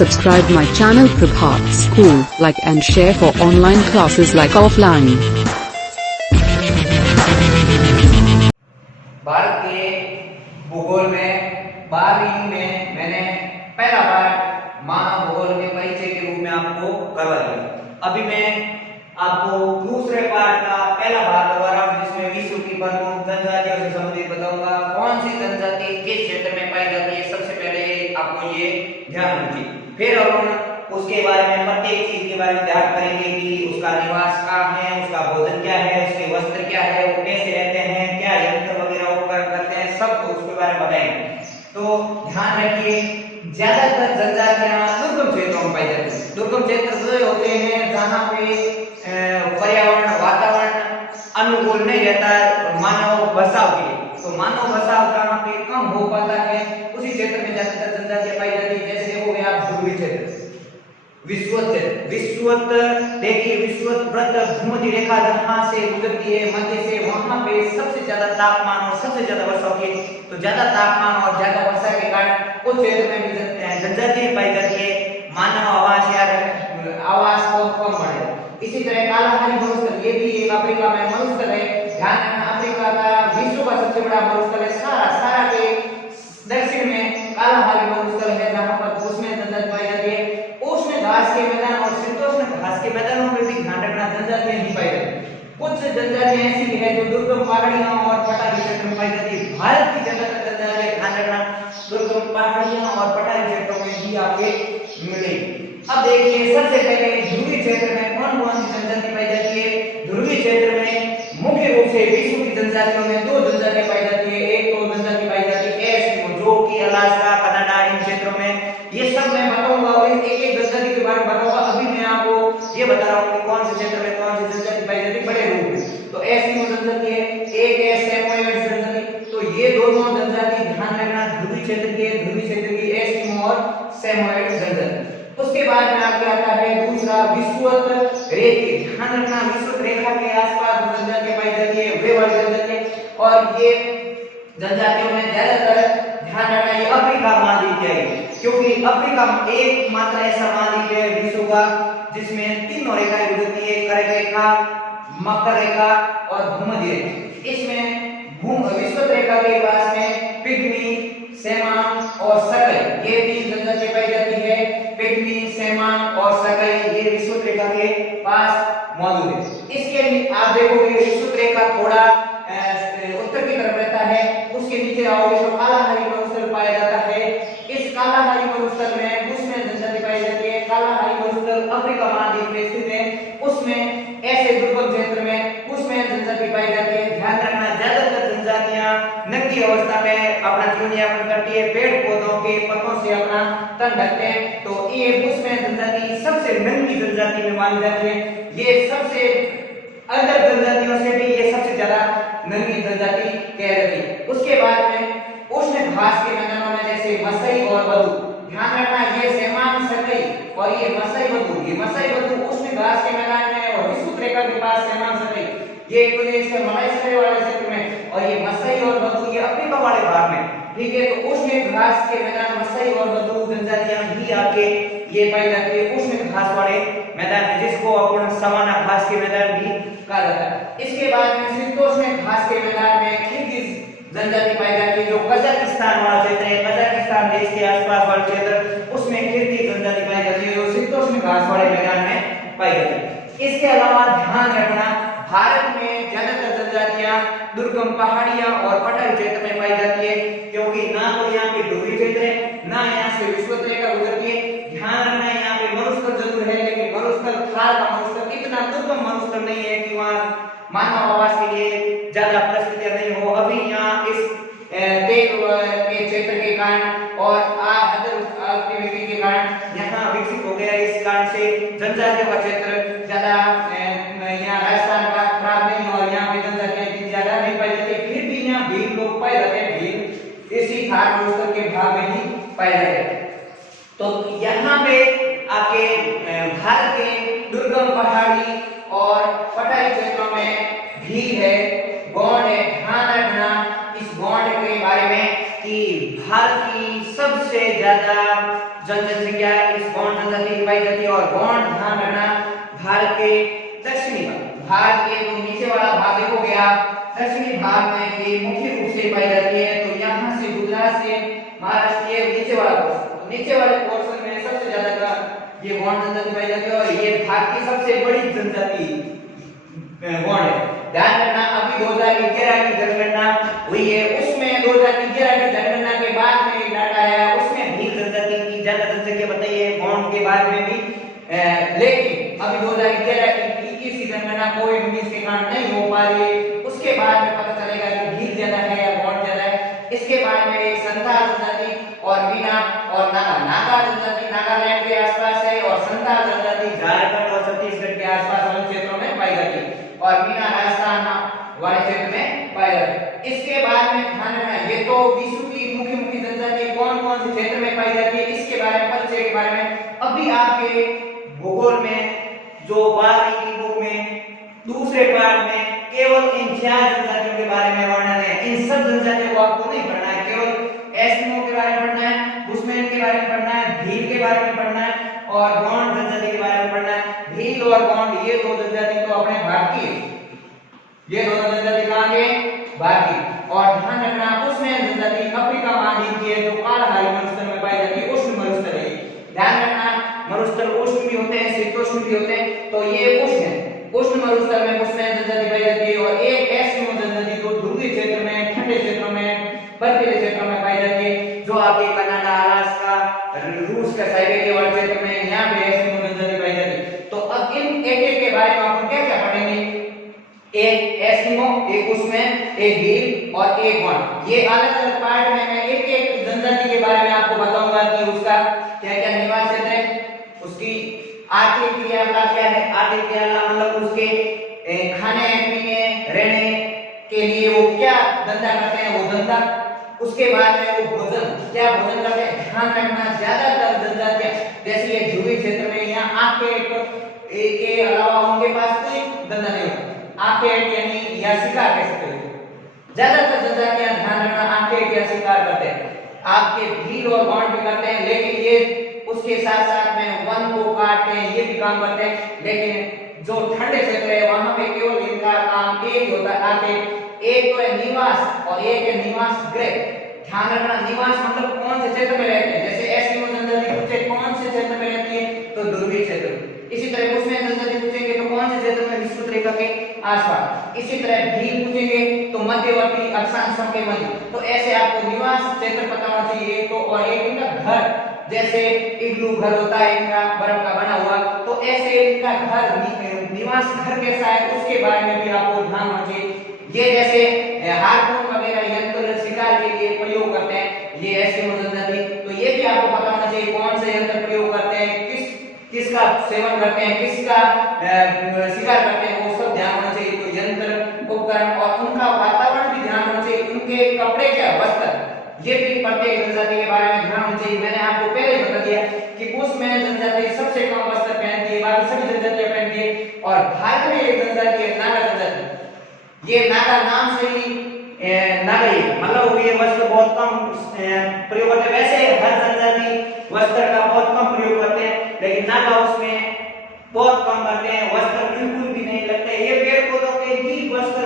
Subscribe my channel Prabhat School, like and share for online classes like offline. Bharat के भूगोल में 12वीं में मैंने पहला पाठ मानव भूगोल के परिचय के रूप में आपको करवा दिया। अभी मैं आपको दूसरे पाठ का पहला भाग करवा रहा हूं, जिसमें विश्व की प्रमुख जनजातियों से संबंधित बताऊंगा। कौन सी जनजाति किस क्षेत्र में पाई जाती है, सबसे पहले आपको ये ध्यान रखिए। फिर हम उसके बारे में प्रत्येक चीज के बारे में ध्यान करेंगे कि उसका निवास कहाँ है, उसका भोजन क्या है, उसके वस्त्र क्या है, वो कैसे रहते हैं, क्या यंत्र वगैरह उपकरण करते हैं, सब उसके बारे में बताएंगे। तो ध्यान रखिए, ज्यादातर जनजातियां दुर्गम क्षेत्रों में पाई जाती है। दुर्गम क्षेत्र वो होते हैं जहाँ पे पर्यावरण वातावरण अनुकूल नहीं रहता मानव बसाव के लिए। तो मानव बसाव जहाँ पे कम हो पाता है उसी क्षेत्र में ज्यादातर जनजातियां पाई जाती है। जैसे देखोगे आप ध्रुवीय क्षेत्र, विश्वत देखिए, विश्वत वृत्त भूमध्य रेखा जहां से गुजरती है मध्य से, वहां पे सबसे ज्यादा तापमान और सबसे ज्यादा वर्षा होती है। तो ज्यादा तापमान और ज्यादा वर्षा के कारण उस क्षेत्र में भी जनजाति पाई जाती है। मानव आवास या आवास को कम बढ़े। इसी तरह कालाहारी मरुस्थल, ये भी एक अफ्रीका में मरुस्थल है। ध्यान रखना, अफ्रीका का विश्व का सबसे बड़ा मरुस्थल है। सारा के दक्षिण में कालाहारी मरुस्थल है, जहां पर उसमें जनजाति पाई जाती है। उष्ण घास के मैदान और शीतोष्ण घास के मैदानों में भी ध्यान रखना, जनजातियां नहीं पाई जाती। कुछ जनजातियां ऐसी भी है जो दुर्गम पहाड़ियों और पठारी क्षेत्र में पाई जाती है। भारत की ज्यादातर जनजातियां, ध्यान रखना, दुर्गम पहाड़ियों और पठारी क्षेत्रों में ही आपके मिलेगी। अब देखिए, सबसे पहले ध्रुवीय क्षेत्र में कौन कौन सी जनजाति पाई जाती है। ध्रुवीय क्षेत्र में मुख्य रूप से विश्व की जनजातियों में दो जनजातियां पाई जाती है। एक तो जनजाति पाई जाती है एस्किमो, जो कि अलास्का, कनाडा, इन क्षेत्रों में। ये सब मैं बताऊंगा और एक एक जनजाति के बारे में बताऊंगा। अभी मैं आपको ये बता रहा हूं कि कौन से क्षेत्र में कौन सी जनजाति पाई जाती है बड़े रूप में। तो एस्किमो जनजाति है, एक है सेमोयड जनजाति। तो ये दोनों जनजाति ध्यान रखना, ध्रुवीय क्षेत्र की एस्किमो और सेमोयड जनजाति। उसके बाद में आगे आता है दूसरा विषुवत रेखा। ध्यान रखना, विषुवत रेखा के आसपास जो जनजातियां पाई जाती है वे वाली जनजातियां, और ये जनजातियों में ज्यादातर ध्यान रखना ये अफ्रीका महाद्वीप है, क्योंकि अफ्रीका एकमात्र ऐसा महाद्वीप है विश्व का जिसमें तीनों रेखाएं गुजरती है, कर्क रेखा, मकर रेखा और भूमध्य रेखा। इसमें विषुवत रेखा के पास में पिग्मी, सेमान और सकल, ये तीन जनजातियां पाई जाती है। पिग्मी, सेमान और सकल ये विषुवत रेखा के पास मौजूद है। इसके आप देखोगे विषुवत रेखा थोड़ा उत्तर की तरफ रहता है। उसके नीचे आओगे तो कालाहारी मरुस्थल पाया जाता है। इस कालाहारी मरुस्थल में उसमें जनजाति पाई जाती है। कालाहारी मरुस्थल अफ्रीका महाद्वीप में स्थित है। उसमें ऐसे दुर्गम क्षेत्र में उसमें जनजाति पाई जाती है। ध्यान रखना, ज्यादातर जनजातियां नंगी अवस्था में अपना जीवन यापन करती है, पेड़ पौधों के पत्तों से अपना तन ढकते हैं। तो ये उसमें जनजाति सबसे नंगी जनजाति में मानी जाती है। ये सबसे अदर जनजातियों से भी ये सबसे ज्यादा नंगी जनजाति कह जाती है। उसके बाद में उष्ण घास के मैदानों में जैसे मसई और वधु, ध्यान रखना, ये सेमान, सकई और ये मसई वधु उष्ण घास के मैदान में और विषुवत रेखा के पास सेमान, सकई ये एक वजह से मलाइशिया वाले क्षेत्र में, और ये मसई और वधु ये अफ्रीका वाले भाग में। ठीक है, तो उष्ण घास के मैदान मसई और वधु जनजातियां भी आपके ये पाई जाती है उष्ण घास वाले मैदान में, जिसको अपन सवाना घास के मैदान भी कहा जाता है। इसके बाद में शीतोष्ण घास के मैदान में किर्गिज जनजाति पाई जाती है, जो कजाकिस्तान वाला क्षेत्र है, कजाकिस्तान देश के आसपास वाला क्षेत्र, उसमें किर्गिज जनजाति पाई जाती है, जो शीतोष्ण घास वाले मैदान में पाई जाती है। इसके अलावा ध्यान रखना, भारत में ज्यादातर जनजातियां दुर्गम पहाड़ियां और पठारी क्षेत्र में पाई जाती है, क्योंकि ना तो यहाँ पे ध्रुवीय क्षेत्र है, ना यहाँ से विषुवत रेखा गुजरती है। ध्यान रखना, यहाँ पे मरुस्थल जरूर है, लेकिन मरुस्थल थार का मरुस्थल इतना दुर्गम मरुस्थल नहीं है कि वहाँ मानव आवास के लिए ज्यादा परिस्थितियां नहीं हो। अभी यहाँ इस तेल के क्षेत्र के कारण और अदर एक्टिविटी के कारण यहाँ विकसित हो गया। इस कारण से जनजातियों का क्षेत्र ज्यादा यहाँ राजस्थान का खराब नहीं, और यहाँ पे जनजातियां ज्यादा नहीं पाई जाती। फिर भी यहाँ भील लोग पाए जाते हैं, भील इसी थार मरुस्थल के भाग में ही पाए जाते हैं। तो यहाँ पे आपके भारत के दुर्गम पहाड़ी और पठारी क्षेत्रों में भील है, गौंड है। ध्यान रखना इस गौंड के बारे में कि भारत की सबसे ज्यादा जनसंख्या इस गौंड जनजाति की पाई जाती है। और गौंड ध्यान रखना भारत के दक्षिणी भाग, भारत के जो नीचे वाला भाग देखोगे आप, दक्षिणी भाग में ये मुख्य रूप से पाई जाती है। तो यहाँ से गुजरात से महाराष्ट्र के नीचे वाला पोर्शन, तो नीचे वाले पोर्शन में सबसे ज्यादा ये गौंड जनजाति पाई जाती है और ये भारत की सबसे बड़ी जनजाति गौंड है। ध्यान रखना अभी 2011 की जनगणना हुई है, उसमें 2011 की जनगणना के बाद में एक डाटा आया, उसमें भील जनजाति की ज्यादा जनसंख्या बताई है गौंड के बाद में भी। लेकिन अभी 2011-21 की जनगणना कोविड-19 के कारण नहीं हो पा रही है, उसके बाद में पता चलेगा कि भील ज्यादा है या गौंड ज्यादा है। इसके बाद में एक संथाल जनजाति और मीना और नागा जनजाति नागालैंड के आसपास है और संथाल जनजाति झारखंड और छत्तीसगढ़ के आसपास वाले क्षेत्रों में पाई जाती है और मीना राजस्थान वाले क्षेत्र में पाई जाती है। इसके बाद में ध्यान रखना ये तो विश्व की मुख्य जनजाति कौन-कौन से क्षेत्र में पाई जाती है इसके बारे में परिचय के बारे में अभी आपके भूगोल में जो 12वीं की बुक में दूसरे पार्ट में केवल इन 4 जनजातियों के बारे में वर्णन है। इन सब जनजातियों को आपको नहीं पढ़ना है, केवल एस्किमो के बारे में पढ़ना है, बुशमैन के बारे में पढ़ना है, भील के बारे में पढ़ना है और गौंड जनजाति के बारे में पढ़ना है। भील और गौंड ये दो जनजाति तो अपने भारतीय, ये दोनों जनजाति कहां के भारतीय। और ध्यान रखना बुशमैन जनजाति अफ्रीका महाद्वीप की है जो कालहारी मरुस्थल में पाई जाती है, उष्ण मरुस्थल है। ध्यान रखना मरुस्थल उष्ण भी होते हैं शीतोष्ण भी होते हैं, तो ये उष्ण है, उष्ण मरुस्थल में बुशमैन जनजाति पाई जाती है और एक एस्किमो जनजाति जो ध्रुवीय क्षेत्र में ठंडे क्षेत्रों में बर्फीले क्षेत्रों में पाई जाती है जो आपके कनाडा अलास्का रूस का साइबेरिया वाले क्षेत्र में यहाँ पे एस्किमो जनजाति पाई जाती है। तो अब इन एक के बारे में अपन क्या क्या पढ़ेंगे, एक एस्किमो, एक बुशमैन, एक भील और एक गौंड। ये अलग अलग पार्ट में मैं एक जनजाति के बारे में आपको बताऊंगा कि उसका क्या क्या निवास क्षेत्र है, उसकी आर्थिक क्रियाकलाप क्या है। आर्थिक क्रियाकलाप मतलब उसके खाने पीने रहने के लिए वो क्या धंधा करते हैं, वो धंधा, उसके बाद में वो भोजन क्या भोजन करते हैं। ध्यान रखना ज्यादातर जनजातियां जैसे ये ध्रुवीय क्षेत्र में यहाँ आंखें के अलावा उनके पास कोई धंधा नहीं होता, आंखें यानी या शिकार कह सकते हो। ज्यादातर जनजातियां ध्यान रखना आंखें या शिकार करते हैं, आपके भील और गौंड भी करते हैं, लेकिन ये उसके साथ साथ में वन को काटते हैं, ये भी काम करते हैं। लेकिन जो ठंडे क्षेत्र है वहां पे केवल इनका काम एक ही होता है, आके एक तो है निवास और एक है निवास गृह। ध्यान रखना निवास मतलब कौन से क्षेत्र में रहते हैं, जैसे एस्किमो जनजाति पूछे कौन से क्षेत्र में रहती है तो ध्रुवीय क्षेत्र, इसी तरह बुशमैन जनजाति पूछेंगे तो कौन से क्षेत्र में विषुवत रेखा के आसपास, इसी तरह भील पूछेंगे तो मध्यवर्ती अक्षांशों के मध्य। तो ऐसे आपको निवास क्षेत्र पता होना चाहिए। तो और एक इनका घर, जैसे इग्लू घर होता है इनका बर्फ का बना हुआ, तो ऐसे इनका घर निवास घर कैसा है उसके बारे में भी आपको ध्यान होना चाहिए। ये जैसे हार्पून वगैरह यंत्र शिकार के लिए प्रयोग करते हैं ये एस्किमो जनजाति, तो ये भी आपको पता होना चाहिए कौन से यंत्र प्रयोग करते हैं, किसका सेवन करते हैं, किसका शिकार करते हैं, वो सब ध्यान होना चाहिए। तो यंत्र उपकरण और उनका वातावरण भी ध्यान होना चाहिए, उनके कपड़े क्या वस्त्र, ये भी प्रत्येक जनजाति के बारे में ध्यान होना चाहिए। मैंने आपको पहले ही बता दिया कि बुशमैन जनजाति सबसे कम वस्त्र पहनती है, बाकी सभी जनजातियां पहनती है। और भारत में एक जनजाति है नागा जनजाति, ये नागा नाम से ही नागा ही मतलब ये वस्त्र बहुत कम प्रयोग करते हैं। वैसे हर जनजाति वस्त्र का बहुत कम प्रयोग करते हैं, लेकिन नागा उसमें बहुत कम करते हैं, वस्त्र बिल्कुल भी नहीं लगते। ये पेड़ पौधों के ही वस्त्र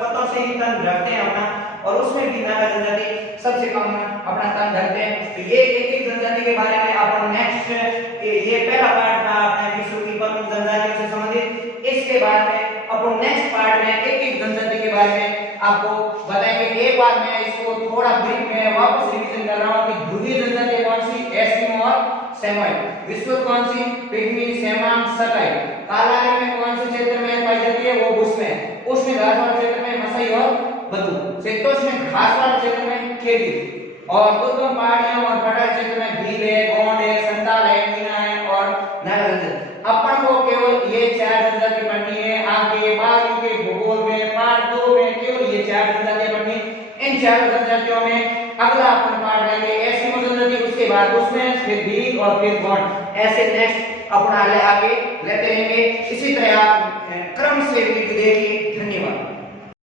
पत्तों से ही तन ढकते हैं अपना, और उसमें भी नागा जनजाति सबसे कम अपना तन ढकते हैं। तो ये एक जनजाति के बारे में अपन नेक्स्ट ये पहला पार्ट था अपने विश्व की प्रमुख जनजातियों से संबंधित। इसके बाद में अपन नेक्स्ट पार्ट में एक जनजाति के बारे में आपको बताएंगे। एक बार मैं इसको थोड़ा ब्रीफ में वापस रिवीजन कर रहा हूं कि ध्रुवीय जनजाति कौन सी, एस्किमो और सेमोइड। विषुवत कौन सी, पिग्मी, सेमांग, सकाई। कालाहारी में कौन से क्षेत्र में पाई जाती है, वो बुशमैन। उष्ण घास वाले क्षेत्र में मसई और बदू। शीतोष्ण घास वाले क्षेत्र में खेती और दुर्गम पहाड़ियों और पठार क्षेत्र में भील है, गौंड है, संताल है, मीना है और नागा जनजाति। अपन को केवल ये 4 जनजाति पढ़नी है। आगे 12वीं के भूगोल में पार्ट 2 में केवल ये 4 जनजातियां पढ़नी। इन 4 जनजातियों में अगला अपन पार्ट लेंगे एस्किमो जनजाति, उसके बाद उसमें फिर भील और फिर गौंड, ऐसे नेक्स्ट अपना आगे लेते रहेंगे। इसी तरह आप क्रम से वीडियो देखिए। धन्यवाद।